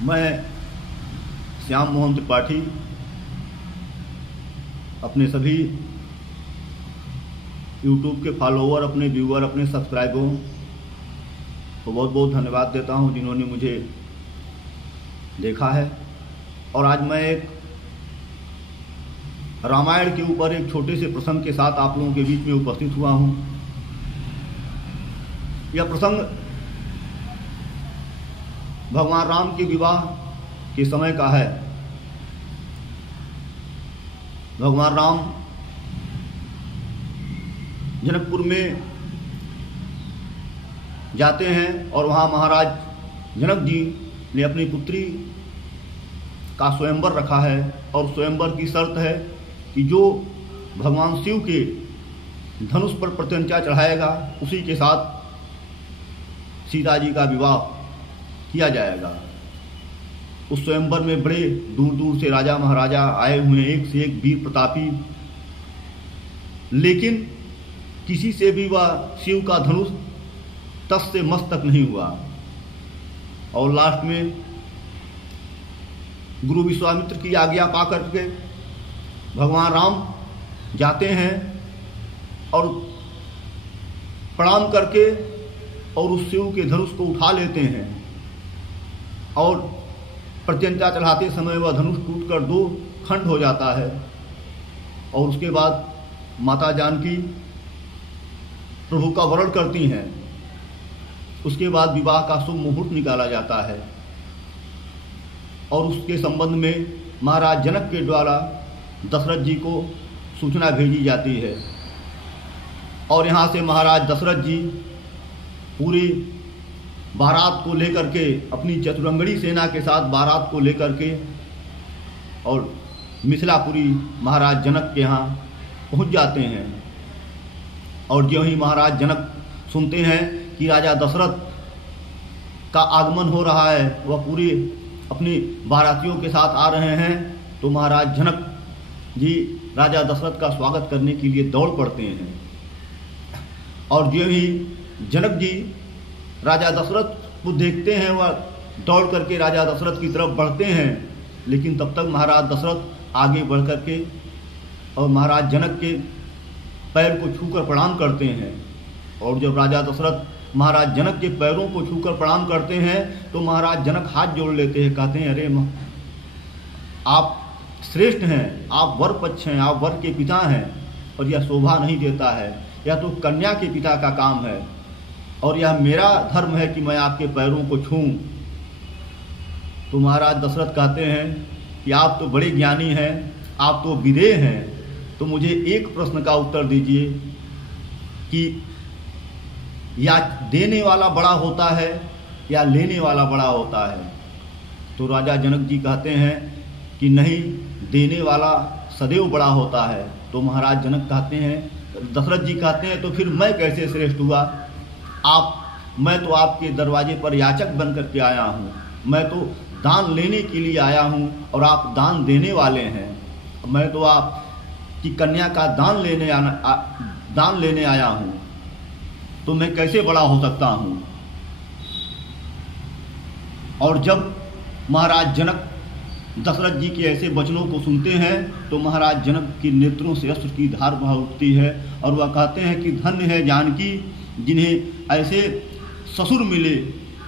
मैं श्याम मोहन त्रिपाठी अपने सभी YouTube के फॉलोअर, अपने व्यूअर, अपने सब्सक्राइबरों को बहुत बहुत धन्यवाद देता हूं जिन्होंने मुझे देखा है। और आज मैं एक रामायण के ऊपर एक छोटे से प्रसंग के साथ आप लोगों के बीच में उपस्थित हुआ हूं। यह प्रसंग भगवान राम के विवाह के समय का है। भगवान राम जनकपुर में जाते हैं और वहाँ महाराज जनक जी ने अपनी पुत्री का स्वयंवर रखा है और स्वयंवर की शर्त है कि जो भगवान शिव के धनुष पर प्रत्यंचा चढ़ाएगा उसी के साथ सीता जी का विवाह किया जाएगा। उस स्वयंवर में बड़े दूर दूर से राजा महाराजा आए हुए, एक से एक वीर प्रतापी, लेकिन किसी से भी वह शिव का धनुष तस से मस तक नहीं हुआ। और लास्ट में गुरु विश्वामित्र की आज्ञा पा करके भगवान राम जाते हैं और प्रणाम करके और उस शिव के धनुष को उठा लेते हैं और प्रत्यंचा चढ़ाते समय वह धनुष टूटकर दो खंड हो जाता है। और उसके बाद माता जानकी प्रभु का वरण करती हैं। उसके बाद विवाह का शुभ मुहूर्त निकाला जाता है और उसके संबंध में महाराज जनक के द्वारा दशरथ जी को सूचना भेजी जाती है। और यहाँ से महाराज दशरथ जी पूरी बारात को लेकर के, अपनी चतुरंगड़ी सेना के साथ बारात को लेकर के और मिथिलापुरी महाराज जनक के यहाँ पहुँच जाते हैं। और जो ही महाराज जनक सुनते हैं कि राजा दशरथ का आगमन हो रहा है, वह पूरी अपनी बारातियों के साथ आ रहे हैं, तो महाराज जनक जी राजा दशरथ का स्वागत करने के लिए दौड़ पड़ते हैं। और जो ही जनक जी राजा दशरथ को देखते हैं, वह दौड़ करके राजा दशरथ की तरफ बढ़ते हैं, लेकिन तब तक महाराज दशरथ आगे बढ़ करके और महाराज जनक के पैर को छूकर प्रणाम करते हैं। और जब राजा दशरथ महाराज जनक के पैरों को छूकर प्रणाम करते हैं तो महाराज जनक हाथ जोड़ लेते हैं, कहते हैं, अरे आप श्रेष्ठ हैं, आप वर पक्ष हैं, आप वर के पिता हैं और यह शोभा नहीं देता है, यह तो कन्या के पिता का काम है और यह मेरा धर्म है कि मैं आपके पैरों को छूऊं। तो महाराज दशरथ कहते हैं कि आप तो बड़े ज्ञानी हैं, आप तो विदेह हैं, तो मुझे एक प्रश्न का उत्तर दीजिए कि या देने वाला बड़ा होता है या लेने वाला बड़ा होता है। तो राजा जनक जी कहते हैं कि नहीं, देने वाला सदैव बड़ा होता है। तो महाराज जनक कहते हैं, दशरथ जी कहते हैं, तो फिर मैं कैसे श्रेष्ठ हुआ? मैं तो आपके दरवाजे पर याचक बन करके आया हूँ, मैं तो दान लेने के लिए आया हूँ और आप दान देने वाले हैं। मैं तो आपकी कन्या का दान लेने आया हूँ, तो मैं कैसे बड़ा हो सकता हूँ? और जब महाराज जनक दशरथ जी के ऐसे वचनों को सुनते हैं तो महाराज जनक की नेत्रों से अश्रु की धार बह उठती है और वह कहते हैं कि धन्य है जानकी, जिन्हें ऐसे ससुर मिले,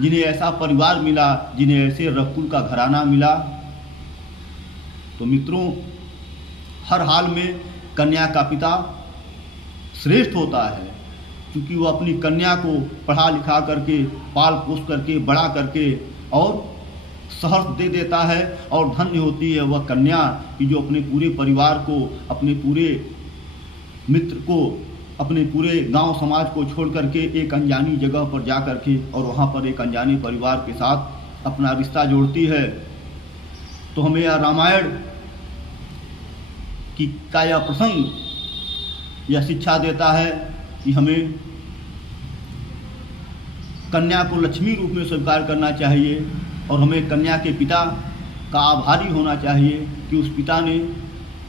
जिन्हें ऐसा परिवार मिला, जिन्हें ऐसे रघुकुल का घराना मिला। तो मित्रों, हर हाल में कन्या का पिता श्रेष्ठ होता है, क्योंकि वह अपनी कन्या को पढ़ा लिखा करके, पाल पोस करके, बड़ा करके और सहर्ष दे देता है। और धन्य होती है वह कन्या कि जो अपने पूरे परिवार को, अपने पूरे मित्र को, अपने पूरे गांव समाज को छोड़ करके एक अनजानी जगह पर जा करके और वहां पर एक अनजाने परिवार के साथ अपना रिश्ता जोड़ती है। तो हमें यह रामायण का यह प्रसंग यह शिक्षा देता है कि हमें कन्या को लक्ष्मी रूप में स्वीकार करना चाहिए और हमें कन्या के पिता का आभारी होना चाहिए कि उस पिता ने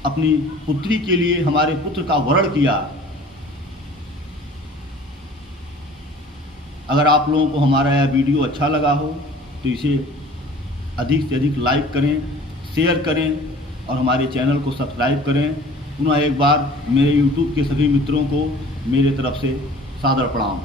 अपनी पुत्री के लिए हमारे पुत्र का वरण किया। अगर आप लोगों को हमारा यह वीडियो अच्छा लगा हो तो इसे अधिक से अधिक लाइक करें, शेयर करें और हमारे चैनल को सब्सक्राइब करें। पुनः एक बार मेरे YouTube के सभी मित्रों को मेरे तरफ से सादर प्रणाम।